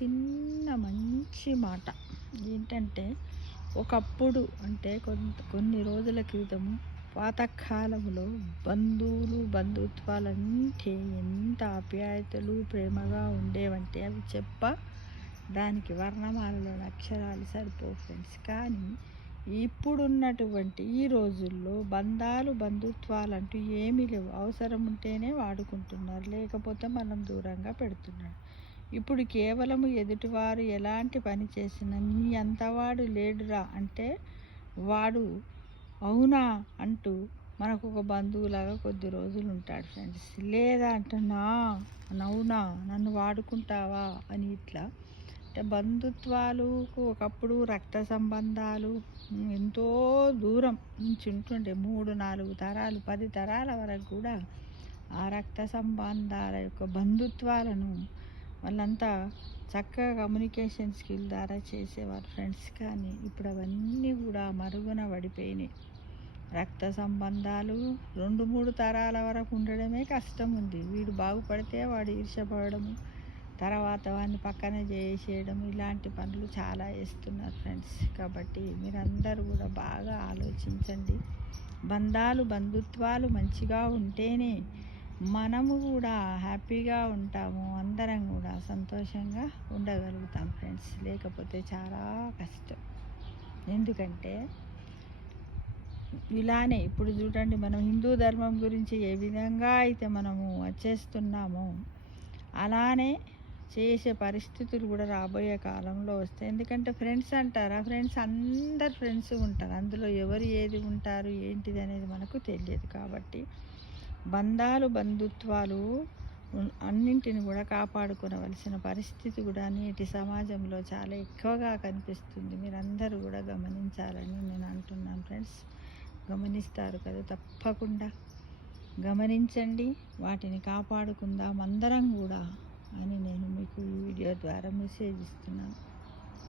చిన్న మంచి మాట ఏంటంటే, ఒకప్పుడు అంటే కొన్ని రోజుల క్రితము పాతకాలంలో బంధువులు, బంధుత్వాలంటే ఎంత ఆప్యాయతలు, ప్రేమగా ఉండేవంటే అవి దానికి వర్ణమాలలో అక్షరాలు సరిపోవు ఫ్రెండ్స్. కానీ ఇప్పుడున్నటువంటి ఈ రోజుల్లో బంధాలు, బంధుత్వాలంటూ ఏమీ లేవు. అవసరం ఉంటేనే వాడుకుంటున్నారు, లేకపోతే మనం దూరంగా పెడుతున్నాడు. ఇప్పుడు కేవలము ఎదుటివారు ఎలాంటి పని చేసినా నీ అంతవాడు లేడురా అంటే వాడు అవునా అంటూ మనకు ఒక బంధువులాగా కొద్ది రోజులు ఉంటాడు ఫ్రెండ్స్. లేదా అంటే నవ్వునా నన్ను వాడుకుంటావా అని ఇట్లా అంటే బంధుత్వాలకు ఒకప్పుడు రక్త సంబంధాలు ఎంతో దూరం నుంచి ఉంటుండే. 3-4 తరాలు 10 తరాల వరకు కూడా ఆ రక్త సంబంధాల యొక్క బంధుత్వాలను వాళ్ళంతా చక్కగా కమ్యూనికేషన్ స్కిల్ ద్వారా చేసేవారు ఫ్రెండ్స్. కానీ ఇప్పుడు అవన్నీ కూడా మరుగున పడిపోయినాయి. రక్త సంబంధాలు 2-3 తరాల వరకు ఉండడమే కష్టం ఉంది. వీడు బాగుపడితే వాడు ఈర్ష్యపడము, తర్వాత వాడిని పక్కన చేసేయడం, ఇలాంటి పనులు చాలా చేస్తున్నారు ఫ్రెండ్స్. కాబట్టి మీరందరూ కూడా బాగా ఆలోచించండి. బంధాలు, బంధుత్వాలు మంచిగా ఉంటేనే మనము కూడా హ్యాపీగా ఉంటాము, అందరం కూడా సంతోషంగా ఉండగలుగుతాం ఫ్రెండ్స్. లేకపోతే చాలా కష్టం. ఎందుకంటే ఇలానే ఇప్పుడు చూడండి, మనం హిందూ ధర్మం గురించి ఏ విధంగా అయితే మనము వచ్చేస్తున్నామో అలానే చేసే పరిస్థితులు కూడా రాబోయే కాలంలో వస్తాయి. ఎందుకంటే ఫ్రెండ్స్ అంటారా, ఫ్రెండ్స్ అందరు ఫ్రెండ్స్ ఉంటారు, అందులో ఎవరు ఏది ఉంటారు ఏంటిది అనేది మనకు తెలియదు. కాబట్టి బంధాలు, బంధుత్వాలు అన్నింటిని కూడా కాపాడుకోవలసిన పరిస్థితి కూడా నేటి సమాజంలో చాలా ఎక్కువగా కనిపిస్తుంది. మీరందరూ కూడా గమనించాలని నేను అంటున్నాను ఫ్రెండ్స్. గమనిస్తారు కదా, తప్పకుండా గమనించండి, వాటిని కాపాడుకుందాం అందరం కూడా అని నేను మీకు ఈ వీడియో ద్వారా మెసేజ్ ఇస్తున్నాను.